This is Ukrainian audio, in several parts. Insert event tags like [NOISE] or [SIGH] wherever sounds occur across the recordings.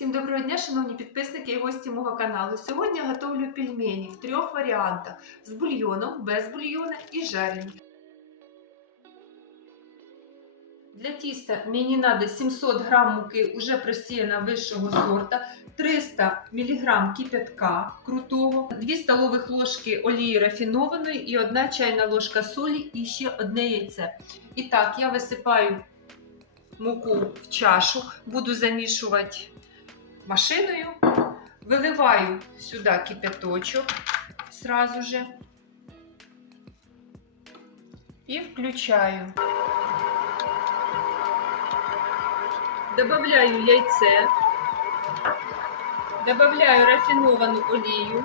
Всім доброго дня, шановні підписники і гості мого каналу. Сьогодні я готовлю пельмені в трьох варіантах: з бульйоном, без бульйона і жарені. Для тіста мені треба 700 г муки уже просіяна вищого сорта, 300 мг кипятка крутого, 2 столових ложки олії рафінованої і 1 чайна ложка солі і ще одне яйце. І так, я висипаю муку в чашу, буду замішувати машиною, виливаю сюди кипяточок сразу же і включаю. Добавляю яйце, добавляю рафіновану олію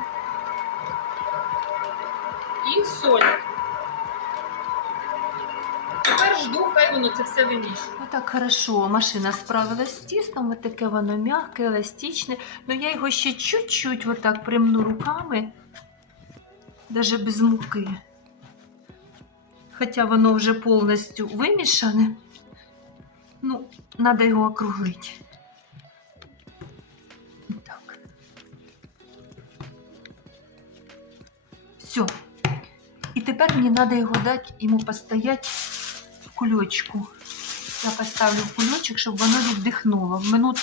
і соль. Тепер жду, хай воно це все вимішує. Отак хорошо машина справилась з тістом, от таке воно м'яке, еластичне. Ну я його ще чуть-чуть отак примну руками, навіть без муки. Хоча воно вже повністю вимішане. Ну, треба його округлити. Так. Все. І тепер мені треба його дати йому постояти кульочку. Я поставлю кульочок, щоб воно віддихнуло. Минут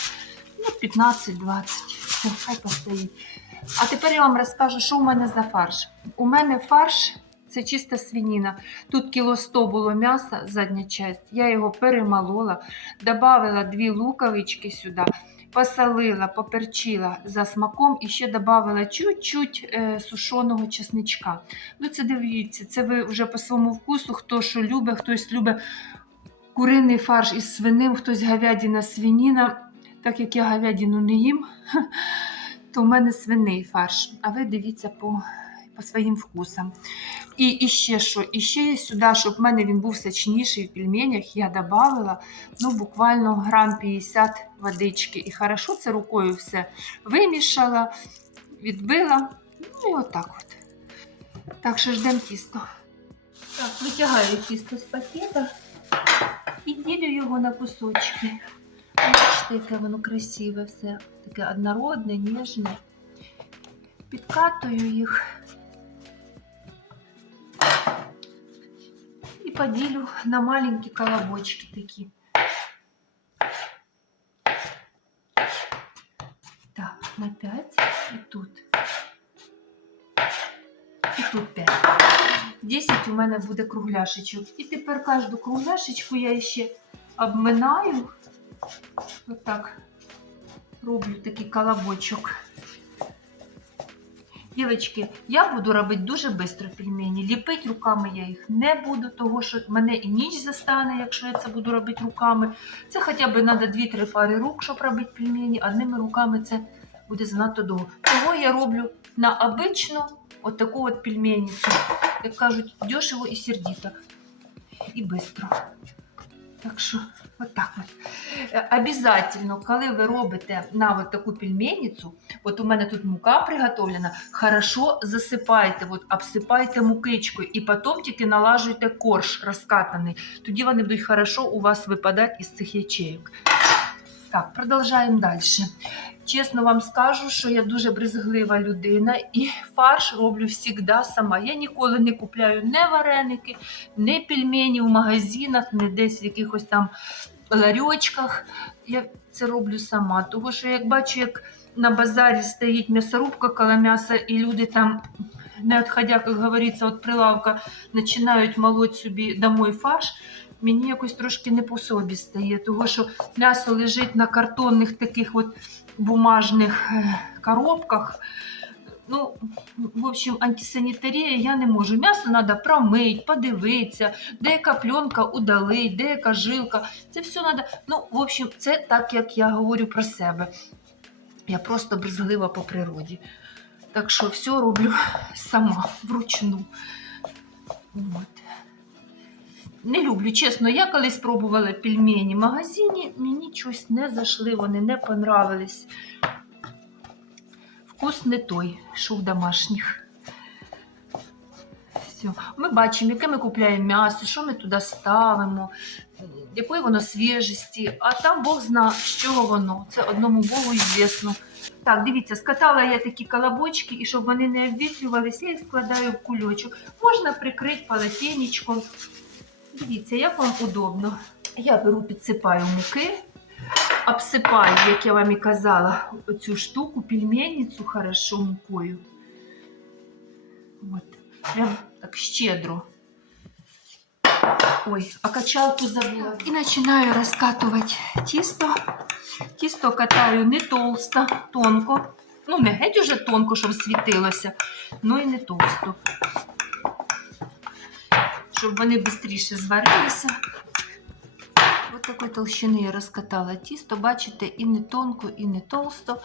ну, 15-20. Все, хай постоїть. А тепер я вам розкажу, що у мене за фарш. У мене фарш це чиста свініна. Тут кіло 100 було м'яса, задня часть. Я його перемолола, додала дві луковички сюди, посолила, поперчила за смаком і ще додала чуть-чуть е, сушеного чесничка. Ну, це дивіться, це ви вже по своєму вкусу, хто що любить, хтось любить куриний фарш із свиним, хтось говядина свиніна. Так як я говядину не їм, [LAUGHS] то в мене свиний фарш. А ви дивіться по, по своїм вкусам. І, і ще що, і ще сюди, щоб в мене він був сочніший в пельменях, я додала ну, буквально грам 50 водички. І хорошо це рукою все вимішала, відбила. Ну і отак от. Так що ждемо тісто. Так, витягаю тісто з пакета і ділю його на кусочки. Бачите, яке воно красиве все, таке однородне, ніжне. Підкатую їх поділю на маленькі колобочки такі. Так, на 5 і тут. І тут 5. 10 у мене буде кругляшечок. І тепер кожну кругляшечку я ще обминаю. Отак роблю такий колобочок. Дівчатки, я буду робити дуже швидко пельмені. Ліпити руками я їх не буду, тому що мене і ніч застане, якщо я це буду робити руками. Це хоча б треба 2-3 пари рук, щоб робити пельмені. Одними руками це буде занадто довго. Того я роблю на обичну таку от пельменницю. Як кажуть, дешево і сердито. І швидко. Так що, отак от. Е, Обязательно, коли ви робите на от таку пельменницю, от у мене тут мука приготовлена, хорошо засипайте, от обсипайте мукичкою і потім тільки налажуйте корж розкатаний. Тоді вони будуть хорошо у вас випадати із цих ячеїк. Так, продовжуємо далі. Чесно вам скажу, що я дуже брезглива людина і фарш роблю завжди сама. Я ніколи не купляю не вареники, не пельмені в магазинах, не десь в якихось там ларьочках. Я це роблю сама. Тому що як бачу, як на базарі стоїть м'ясорубка коло м'яса, і люди там, не відходя, як говориться, від прилавка, починають молоть собі домой фарш. Мені якось трошки не по собі стає, тому що м'ясо лежить на картонних таких от бумажних е, коробках. Ну, в общем, антисанітарія я не можу. М'ясо треба промити, подивитися, деяка пленка удалить, деяка жилка. Це все треба. Ну, в общем, це так, як я говорю про себе. Я просто брезглива по природі. Так що все роблю [LAUGHS] сама, вручну. От. Не люблю, чесно, я колись пробувала пельмені в магазині, мені щось не зайшли, вони не понравились. Вкус не той, що в домашніх. Все. Ми бачимо, яке ми купляємо м'ясо, що ми туди ставимо. якої воно свіжості, а там Бог зна, з чого воно. Це одному Богу звісно. Так, дивіться, скатала я такі колобочки, і щоб вони не обвітрювалися, я їх складаю в кульочок. Можна прикрити полотенечком. Дивіться, як вам удобно. Я беру, підсипаю муки, обсипаю, як я вам і казала, оцю штуку, пельменницю хорошо мукою. От. Прям так щедро. Ой, а качалку забула. І починаю розкатувати тісто. Тісто катаю не толсто, тонко. Ну, не геть уже тонко, щоб світилося, ну і не толсто. Щоб вони швидше зварилися. Ось такої толщини я розкатала тісто, бачите, і не тонко, і не толсто.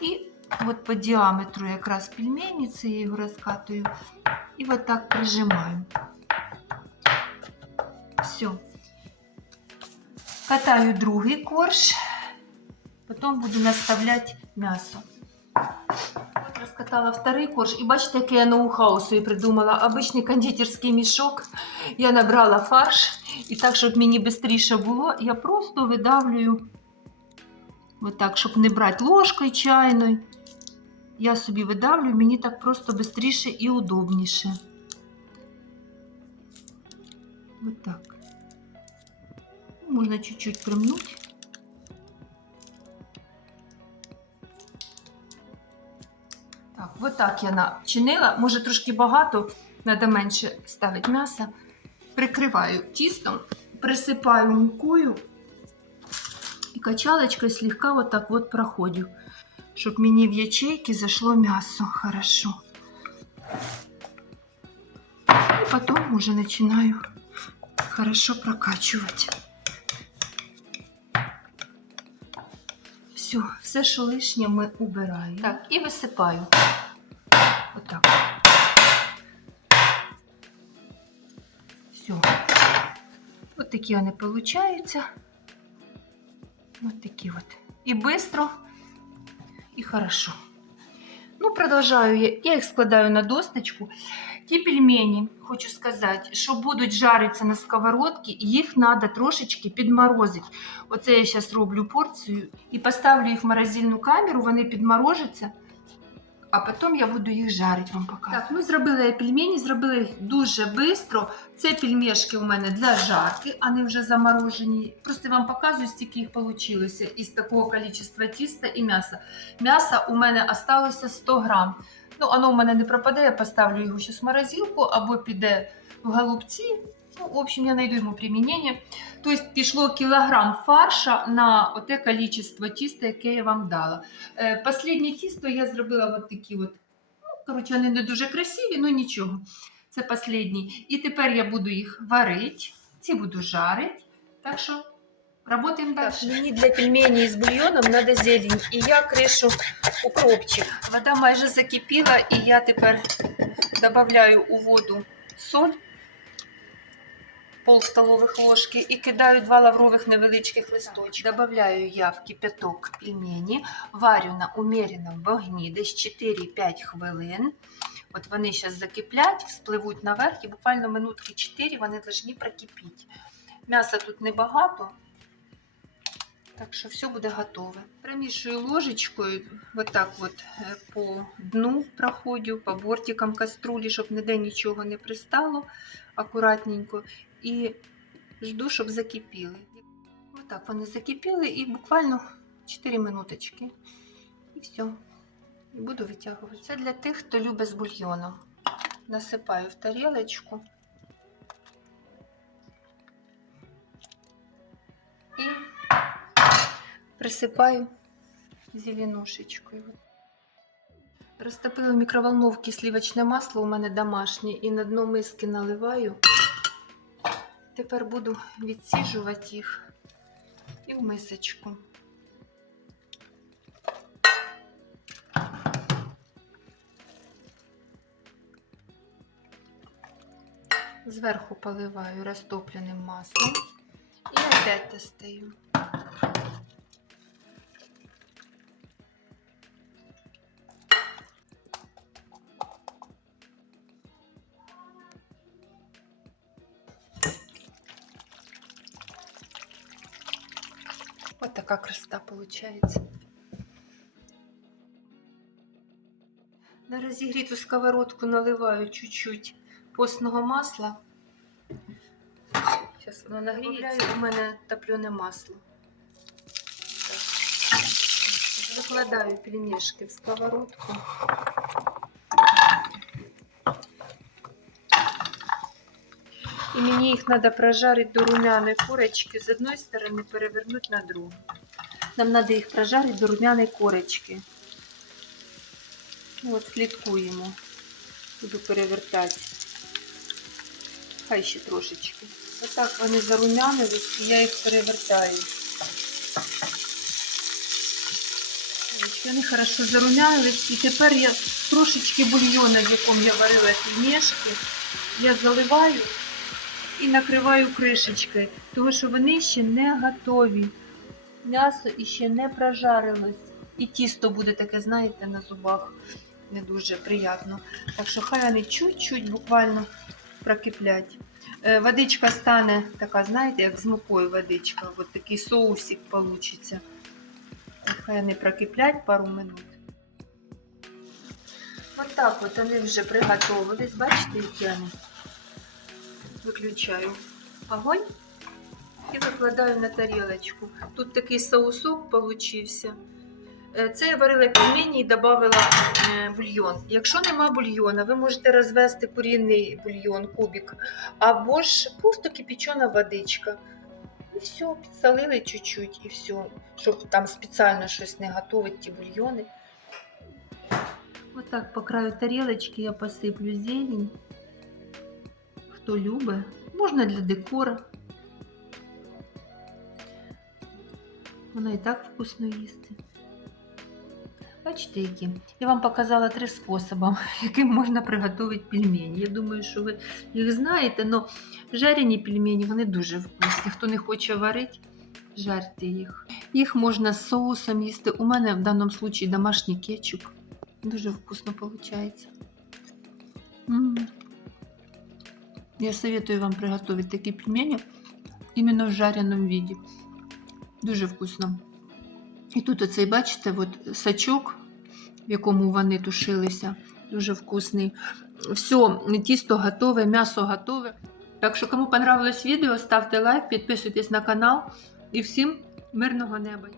І от по діаметру якраз пельменниці я його розкатую. І от так прижимаю. Все. Катаю другий корж, потім буду наставляти м'ясо. От розкатала вторий корж, і бачите, яке я ноу-хау придумала. Обичний кондитерський мішок. Я набрала фарш, і так, щоб мені швидше було, я просто видавлюю отак, щоб не брати ложкою чайною. Я собі видавлю, мені так просто швидше і удобніше. Вот так. Можна чуть-чуть примнуть. Так, вот так я начинила. Може трошки багато, треба менше ставити м'яса. Прикриваю тістом, присипаю мукою і качалочкою слегка вот так вот проходю, щоб мені в ячейки зашло м'ясо хорошо. И потом уже начинаю хорошо прокачивать. Все, все, що лишнє ми убираємо. Так, і висипаю. Отак. Все. От такі вони получаються. От такі от. І быстро, і хорошо. Ну, продовжаю я. Я їх складаю на досточку. Ті пельмені, хочу сказати, що будуть жаритися на сковородці, їх треба трошечки підморозити. Оце я зараз роблю порцію і поставлю їх в морозильну камеру, вони підморожаться, а потім я буду їх жарити, вам показувати. Так, ну зробила я пельмені, зробила їх дуже швидко. Це пельмешки у мене для жарки, а не вже заморожені. Просто вам показую, стільки їх вийшло із такого кількості тіста і м'яса. М'яса у мене залишилося 100 грам. Ну, воно у мене не пропаде, я поставлю його зараз в морозилку або піде в голубці. Ну, в общем, я знайду йому примінення. Тобто пішло кілограм фарша на оте кількість тіста, яке я вам дала. Е, Посліднє тісто я зробила от такі от. Ну, коротше, вони не дуже красиві, ну нічого. Це послідні. І тепер я буду їх варити, ці буду жарити. Так що Работаем дальше. Мені для пельменей з бульйоном треба зелень. І я кришу укропчик. Вода майже закипіла, і я тепер додаю у воду соль, пол столових ложки і кидаю два лаврових невеличких листочки. Добавляю я в кипяток пельмені, варю на умереному вогні десь 4-5 хвилин. От вони зараз закиплять, вспливуть наверх і буквально минутки 4 вони повинні прокипіти. М'яса тут небагато. Так що все буде готове. Примішую ложечкою, вот так от е, по дну проходю, по бортикам каструлі, щоб ніде нічого не пристало акуратненько. І жду, щоб закипіли. Ось так вони закипіли і буквально 4 минуточки. І все. І буду витягувати. Це для тих, хто любить з бульйоном. Насипаю в тарілочку. І присипаю зеленушечкою. Розтопила в мікроволновці сливочне масло у мене домашнє і на дно миски наливаю. Тепер буду відсіжувати їх і в мисочку. Зверху поливаю розтопленим маслом і опять достаю. Виходить. На розігріту сковородку наливаю чуть-чуть постного масла. Зараз воно нагріється. У мене топлене масло. Так. Викладаю пельмешки в сковородку. І мені їх треба прожарити до румяної корочки. З одної сторони перевернути на другу. Нам треба їх прожарити до румяної корочки. От слідкуємо. Буду перевертати. Хай ще трошечки. Отак вони зарумянились, і я їх перевертаю. Вони хорошо зарумянились. І тепер я трошечки бульйона, в якому я варила пельмешки, я заливаю і накриваю кришечкою, тому що вони ще не готові. М'ясо іще не прожарилось. І тісто буде таке, знаєте, на зубах не дуже приємно. Так що хай вони чуть-чуть буквально прокиплять. Е, Водичка стане така, знаєте, як з мукою водичка. От такий соусик вийде. Хай вони прокиплять пару минут. От так от вони вже приготовились. Бачите, які вони? Виключаю огонь і викладаю на тарілочку. Тут такий соусок получився. Е, Це я варила пельмені і додавала е, бульйон. Якщо нема бульйона, ви можете розвести курінний бульйон, кубик, або ж просто кипячена водичка. І все, підсолили чуть-чуть і все, щоб там спеціально щось не готувати, ті бульйони. Отак по краю тарілочки я посиплю зелень. Хто любить, можна для декора. Вона і так вкусно їсти. Бачите, які? Я вам показала три способи, [LAUGHS] яким можна приготувати пельмені. Я думаю, що ви їх знаєте, але жарені пельмені вони дуже вкусні. Хто не хоче варити, жарте їх. Їх можна з соусом їсти. У мене в даному випадку домашній кетчуп. Дуже вкусно виходить. М. Я советую вам приготовить такі пельмені іменно в жареному виді. Дуже вкусно. І тут оцей, бачите, от сачок, в якому вони тушилися, дуже вкусний. Все, тісто готове, м'ясо готове. Так що, кому понравилось відео, ставте лайк, підписуйтесь на канал і всім мирного неба.